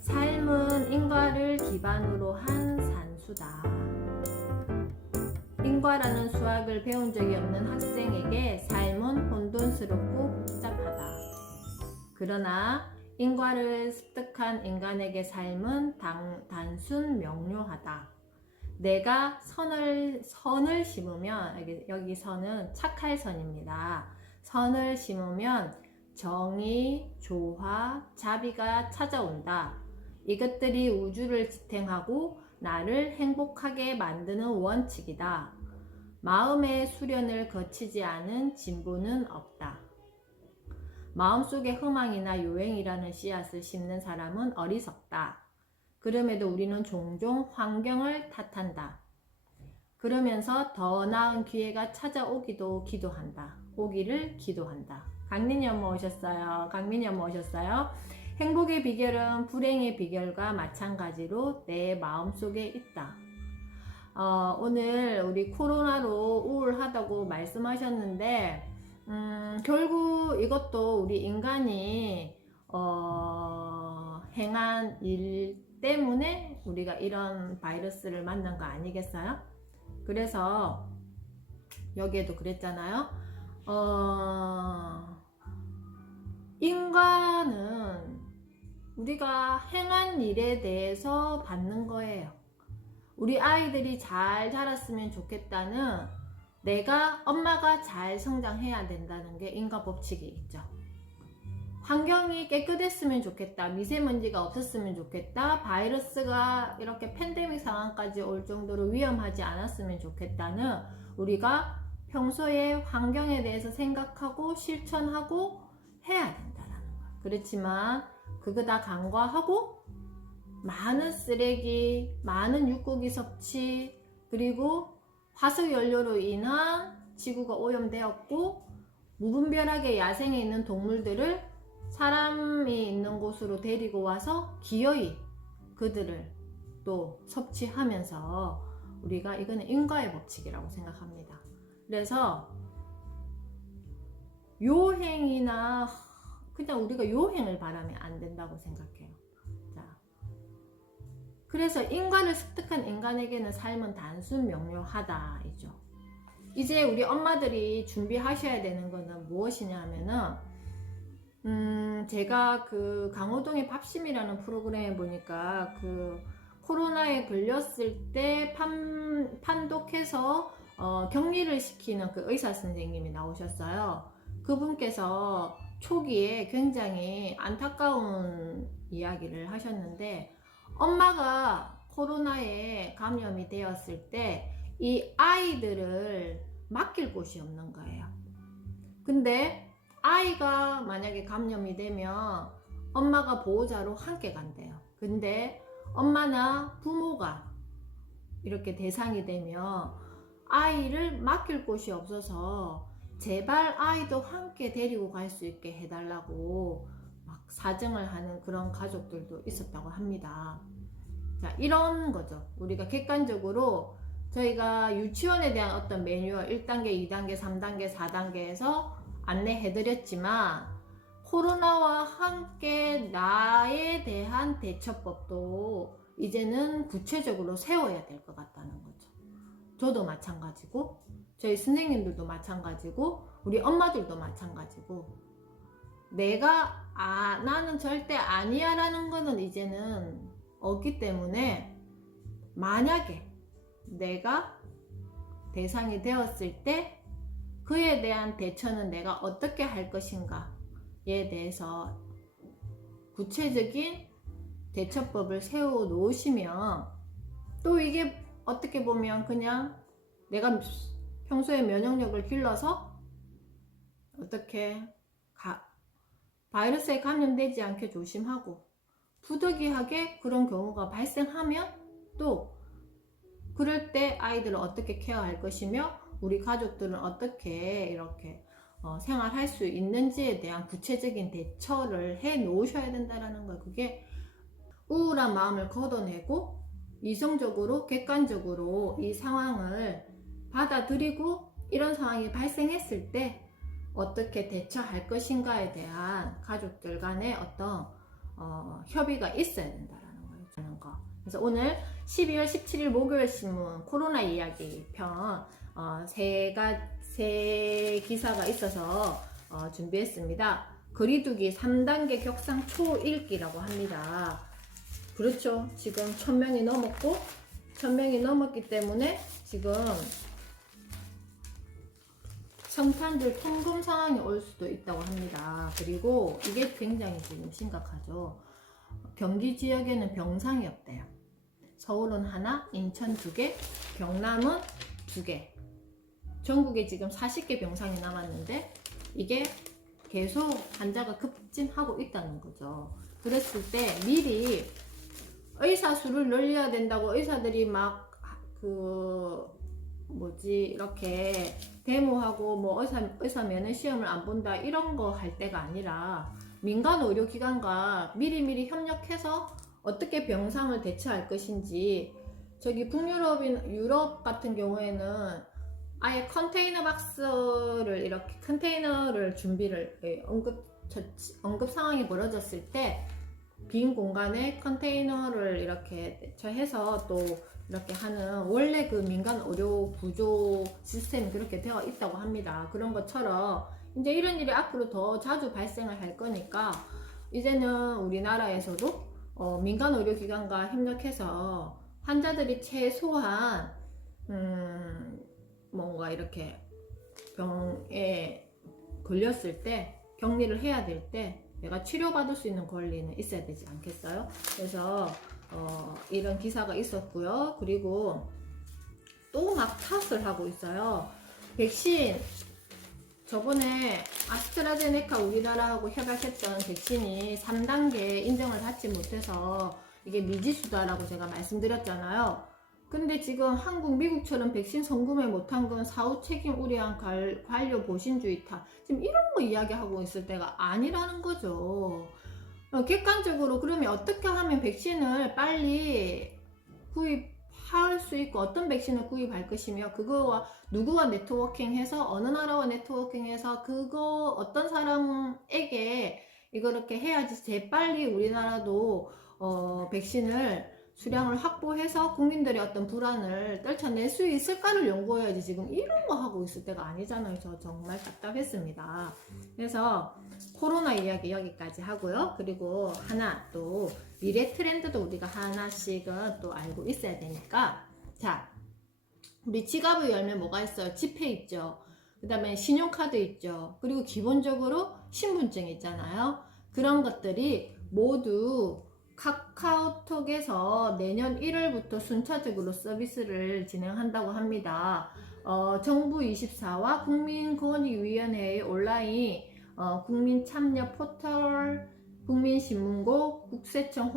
삶은 인과를 기반으로 한 산수다. 인과라는 수학을 배운 적이 없는 학생에게 삶은 혼돈스럽고 복잡하다. 그러나 인과를 습득한 인간에게 삶은 단순 명료하다. 내가 선을 심으면, 여기 선은 착할 선입니다. 선을 심으면 정의, 조화, 자비가 찾아온다. 이것들이 우주를 지탱하고 나를 행복하게 만드는 원칙이다. 마음의 수련을 거치지 않은 진보는 없다. 마음속에 희망이나 요행이라는 씨앗을 심는 사람은 어리석다. 그럼에도 우리는 종종 환경을 탓한다. 그러면서 더 나은 기회가 찾아오기를 기도한다. 강민이 엄마 오셨어요. 강민이 엄마 오셨어요. 행복의 비결은 불행의 비결과 마찬가지로 내 마음속에 있다. 오늘 우리 코로나로 우울하다고 말씀하셨는데 결국 이것도 우리 인간이 행한 일 때문에 우리가 이런 바이러스를 만난 거 아니겠어요? 그래서 여기에도 그랬잖아요. 인간은 우리가 행한 일에 대해서 받는 거예요. 우리 아이들이 잘 자랐으면 좋겠다는, 내가 엄마가 잘 성장해야 된다는 게 인과 법칙이 있죠. 환경이 깨끗했으면 좋겠다, 미세먼지가 없었으면 좋겠다, 바이러스가 이렇게 팬데믹 상황까지 올 정도로 위험하지 않았으면 좋겠다는, 우리가 평소에 환경에 대해서 생각하고 실천하고 해야 된다는 거예요. 그렇지만 그거 다 간과하고 많은 쓰레기, 많은 육고기 섭취, 그리고 화석연료로 인한 지구가 오염되었고 무분별하게 야생에 있는 동물들을 사람이 있는 곳으로 데리고 와서 기어이 그들을 또 섭취하면서, 우리가 이거는 인과의 법칙이라고 생각합니다. 그래서 요행이나 그냥 우리가 요행을 바라면 안 된다고 생각해요. 자, 그래서 인과를 습득한 인간에게는 삶은 단순 명료하다 이죠. 이제 우리 엄마들이 준비하셔야 되는 거는 무엇이냐 하면은, 제가 그 강호동의 밥심이라는 프로그램에 보니까 그 코로나에 걸렸을 때 판독해서 격리를 시키는 그 의사 선생님이 나오셨어요. 그분께서 초기에 굉장히 안타까운 이야기를 하셨는데, 엄마가 코로나에 감염이 되었을 때 이 아이들을 맡길 곳이 없는 거예요. 근데 아이가 만약에 감염이 되면 엄마가 보호자로 함께 간대요. 근데 엄마나 부모가 이렇게 대상이 되면 아이를 맡길 곳이 없어서 제발 아이도 함께 데리고 갈 수 있게 해달라고 막 사정을 하는 그런 가족들도 있었다고 합니다. 자, 이런 거죠. 우리가 객관적으로 저희가 유치원에 대한 어떤 매뉴얼 1단계, 2단계, 3단계, 4단계에서 안내해드렸지만, 코로나와 함께 나에 대한 대처법도 이제는 구체적으로 세워야 될 것 같다는 거죠. 저도 마찬가지고, 저희 선생님들도 마찬가지고, 우리 엄마들도 마찬가지고, 나는 절대 아니야 라는 거는 이제는 없기 때문에, 만약에 내가 대상이 되었을 때 그에 대한 대처는 내가 어떻게 할 것인가에 대해서 구체적인 대처법을 세워 놓으시면, 또 이게 어떻게 보면 그냥 내가 평소에 면역력을 길러서 어떻게 바이러스에 감염되지 않게 조심하고, 부득이하게 그런 경우가 발생하면 또 그럴 때 아이들을 어떻게 케어할 것이며 우리 가족들은 어떻게 이렇게 생활할 수 있는지에 대한 구체적인 대처를 해 놓으셔야 된다는 거예요. 그게 우울한 마음을 걷어내고 이성적으로 객관적으로 이 상황을 받아들이고, 이런 상황이 발생했을 때 어떻게 대처할 것인가에 대한 가족들 간의 어떤 협의가 있어야 된다라는 거예요. 그래서 오늘 12월 17일 목요일 신문 코로나 이야기 편 세 기사가 있어서 준비했습니다. 거리두기 3단계 격상 초읽기라고 합니다. 그렇죠. 지금 1000명이 넘었고 1000명이 넘었기 때문에 지금 성탄절 통금 상황이 올 수도 있다고 합니다. 그리고 이게 굉장히 지금 심각하죠. 경기 지역에는 병상이 없대요. 서울은 하나, 인천 2개, 경남은 2개. 전국에 지금 40개 병상이 남았는데 이게 계속 환자가 급진하고 있다는 거죠. 그랬을 때 미리 의사 수를 늘려야 된다고 의사들이 막 이렇게 데모하고 뭐 의사 면허 시험을 안 본다 이런 거 할 때가 아니라 민간 의료기관과 미리미리 협력해서 어떻게 병상을 대처할 것인지, 저기 유럽 같은 경우에는 아예 컨테이너 박스를 이렇게 컨테이너를 준비를 응급 상황이 벌어졌을 때 빈 공간에 컨테이너를 이렇게 대처해서 또 이렇게 하는 원래 그 민간 의료 구조 시스템이 그렇게 되어 있다고 합니다. 그런 것처럼 이제 이런 일이 앞으로 더 자주 발생을 할 거니까 이제는 우리나라에서도 민간 의료기관과 협력해서 환자들이 최소한 뭔가 이렇게 병에 걸렸을 때 격리를 해야 될 때 내가 치료받을 수 있는 권리는 있어야 되지 않겠어요? 그래서 이런 기사가 있었고요. 그리고 또 막 탓을 하고 있어요. 백신 저번에 아스트라제네카 우리나라하고 협약했던 백신이 3단계 인정을 받지 못해서 이게 미지수다라고 제가 말씀드렸잖아요. 근데 지금 한국, 미국처럼 백신 성금에 못한 건 사후 책임 우려한 관료 보신주의 탓, 지금 이런 거 이야기하고 있을 때가 아니라는 거죠. 객관적으로 그러면 어떻게 하면 백신을 빨리 구입할 수 있고 어떤 백신을 구입할 것이며 그거와 누구와 네트워킹해서 어느 나라와 네트워킹해서 그거 어떤 사람에게 이렇게 해야지 재빨리 우리나라도 백신을 수량을 확보해서 국민들의 어떤 불안을 떨쳐낼 수 있을까를 연구해야지 지금 이런 거 하고 있을 때가 아니잖아요. 저 정말 답답했습니다. 그래서 코로나 이야기 여기까지 하고요. 그리고 하나 또 미래 트렌드도 우리가 하나씩은 또 알고 있어야 되니까, 자, 우리 지갑을 열면 뭐가 있어요? 지폐 있죠. 그 다음에 신용카드 있죠. 그리고 기본적으로 신분증 있잖아요. 그런 것들이 모두 카카오톡에서 내년 1월부터 순차적으로 서비스를 진행한다고 합니다. 정부24와 국민권익위원회의 온라인 국민참여 포털, 국민신문고, 국세청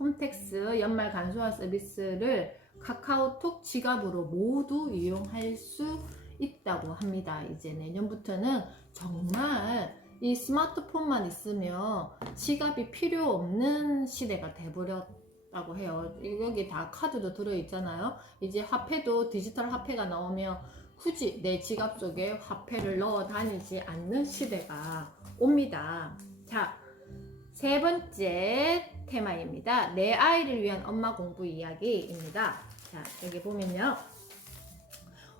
홈택스 연말 간소화 서비스를 카카오톡 지갑으로 모두 이용할 수 있다고 합니다. 이제 내년부터는 정말 이 스마트폰만 있으면 지갑이 필요 없는 시대가 돼버렸다고 해요. 여기 다 카드도 들어있잖아요. 이제 화폐도 디지털 화폐가 나오면 굳이 내 지갑 속에 화폐를 넣어 다니지 않는 시대가 옵니다. 자, 세 번째 테마입니다. 내 아이를 위한 엄마 공부 이야기입니다. 자, 여기 보면요.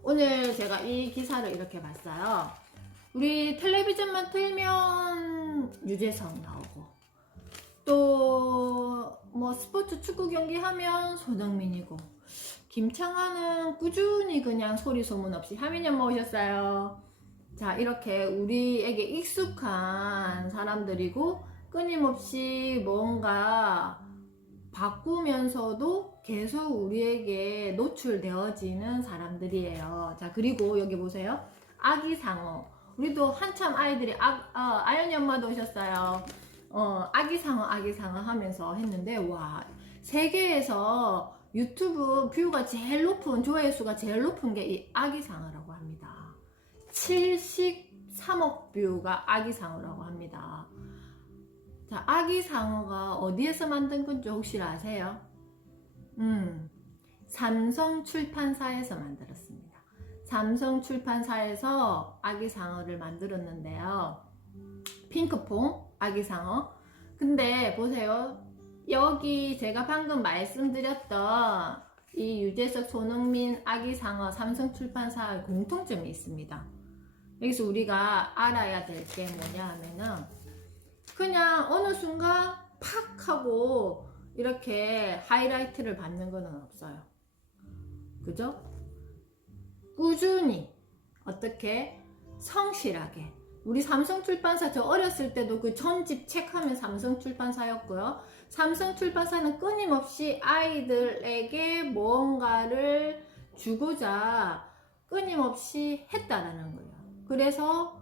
오늘 제가 이 기사를 이렇게 봤어요. 우리 텔레비전만 틀면 유재석 나오고, 또 뭐 스포츠 축구 경기 하면 손흥민이고, 김창완은 꾸준히 그냥 소리 소문 없이 하민이 엄마 오셨어요. 자, 이렇게 우리에게 익숙한 사람들이고 끊임없이 뭔가 바꾸면서도 계속 우리에게 노출되어지는 사람들이에요. 자, 그리고 여기 보세요. 아기상어. 우리도 한참 아이들이 아연이 엄마도 오셨어요. 아기상어 하면서 했는데, 와, 세계에서 유튜브 뷰가 제일 높은, 조회수가 제일 높은 게 이 아기상어라고 합니다. 73억 뷰가 아기상어라고 합니다. 자, 아기상어가 어디에서 만든 건지 혹시 아세요? 삼성 출판사에서 만들었습니다. 삼성 출판사에서 아기상어를 만들었는데요. 핑크퐁 아기상어. 근데 보세요. 여기 제가 방금 말씀드렸던 이 유재석, 손흥민 아기상어 삼성 출판사의 공통점이 있습니다. 여기서 우리가 알아야 될 게 뭐냐 하면은 그냥 어느 순간 팍 하고 이렇게 하이라이트를 받는 거는 없어요. 그죠? 꾸준히 어떻게 성실하게 우리 삼성출판사 저 어렸을 때도 그 전집 책 하면 삼성출판사였고요. 삼성출판사는 끊임없이 아이들에게 뭔가를 주고자 끊임없이 했다라는 거예요. 그래서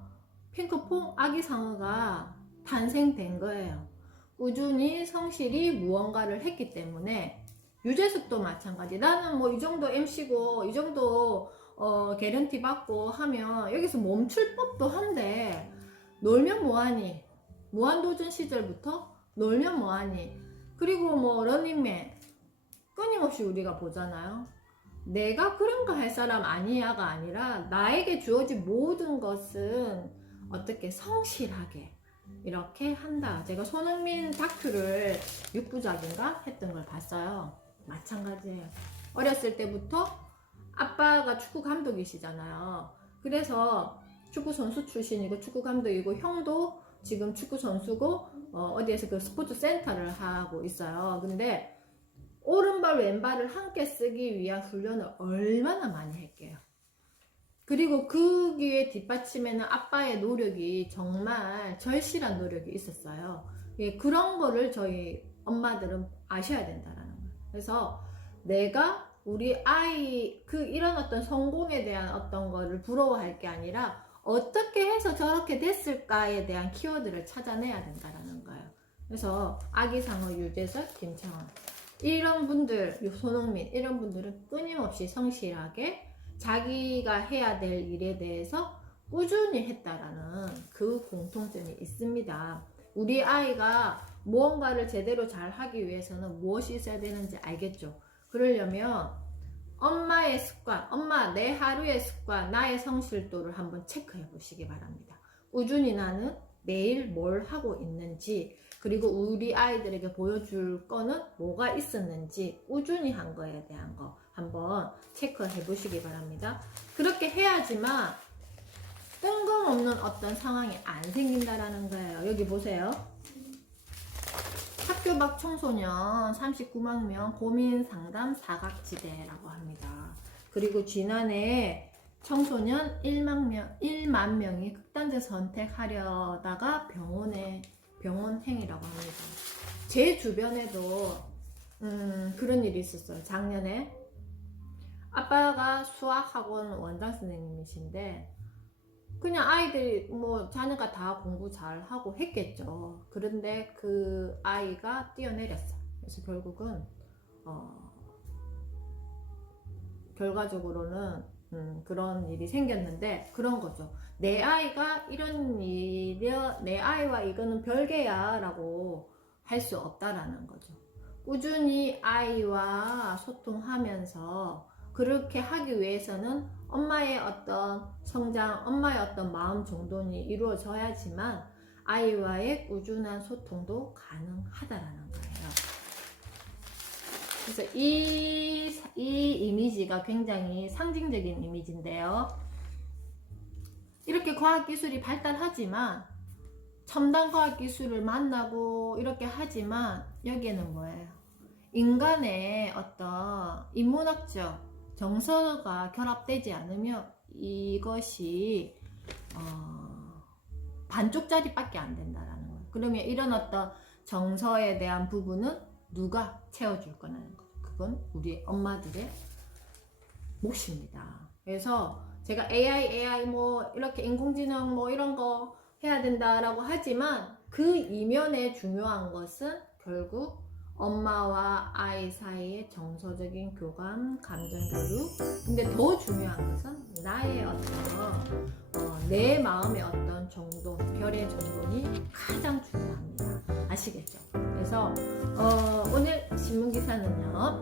핑크퐁 아기상어가 탄생된 거예요. 꾸준히 성실히 무언가를 했기 때문에. 유재석도 마찬가지. 나는 뭐 이 정도 MC고 이 정도 개런티 받고 하면 여기서 멈출 법도 한데 놀면 뭐하니? 무한도전 시절부터 놀면 뭐하니? 그리고 뭐 런닝맨 끊임없이 우리가 보잖아요. 내가 그런 거 할 사람 아니야가 아니라 나에게 주어진 모든 것은 어떻게 성실하게 이렇게 한다. 제가 손흥민 다큐를 6부작인가 했던 걸 봤어요. 마찬가지예요. 어렸을 때부터 아빠가 축구 감독이시잖아요. 그래서 축구 선수 출신이고 축구 감독이고 형도 지금 축구 선수고 어디에서 그 스포츠 센터를 하고 있어요. 근데 오른발 왼발을 함께 쓰기 위한 훈련을 얼마나 많이 했게요. 그리고 거기에 뒷받침에는 아빠의 노력이 정말 절실한 노력이 있었어요. 그런 거를 저희 엄마들은 아셔야 된다라는 거예요. 그래서 내가 우리 아이 이런 어떤 성공에 대한 어떤 거를 부러워할 게 아니라 어떻게 해서 저렇게 됐을까에 대한 키워드를 찾아내야 된다라는 거예요. 그래서 아기상어, 유재석, 김창원 이런 분들, 손흥민 이런 분들은 끊임없이 성실하게 자기가 해야 될 일에 대해서 꾸준히 했다라는 그 공통점이 있습니다. 우리 아이가 무언가를 제대로 잘 하기 위해서는 무엇이 있어야 되는지 알겠죠? 그러려면 엄마의 습관, 엄마 내 하루의 습관, 나의 성실도를 한번 체크해 보시기 바랍니다. 꾸준히 나는 매일 뭘 하고 있는지, 그리고 우리 아이들에게 보여줄 거는 뭐가 있었는지 꾸준히 한 거에 대한 거 한번 체크해 보시기 바랍니다. 그렇게 해야지만 뜬금없는 어떤 상황이 안 생긴다라는 거예요. 여기 보세요. 학교 밖 청소년 39만 명 고민 상담 사각지대라고 합니다. 그리고 지난해 청소년 1만 명이 극단적 선택하려다가 병원행이라고 합니다. 제 주변에도 그런 일이 있었어요. 작년에 아빠가 수학학원 원장 선생님이신데 그냥 아이들이 뭐 자녀가 다 공부 잘 하고 했겠죠. 그런데 그 아이가 뛰어내렸어요. 그래서 결국은 결과적으로는 그런 일이 생겼는데 그런 거죠. 내 아이가 이런 일이야, 내 아이와 이거는 별개야 라고 할 수 없다라는 거죠. 꾸준히 아이와 소통하면서 그렇게 하기 위해서는 엄마의 어떤 성장, 엄마의 어떤 마음 정돈이 이루어져야지만 아이와의 꾸준한 소통도 가능하다라는 거예요. 그래서 이 이미지가 굉장히 상징적인 이미지인데요. 이렇게 과학기술이 발달하지만 첨단 과학기술을 만나고 이렇게 하지만 여기에는 뭐예요? 인간의 어떤 인문학적 정서가 결합되지 않으면 이것이 반쪽짜리밖에 안 된다라는 거예요. 그러면 이런 어떤 정서에 대한 부분은 누가 채워줄 거냐는 거죠. 그건 우리 엄마들의 몫입니다. 그래서 제가 AI 뭐 이렇게 인공지능 뭐 이런 거 해야 된다라고 하지만 그 이면에 중요한 것은 결국 엄마와 아이 사이의 정서적인 교감, 감정 교육. 근데 더 중요한 것은 나의 어떤 내 마음의 어떤 정돈, 별의 정돈이 가장 중요합니다. 아시겠죠? 그래서 오늘 신문 기사는요.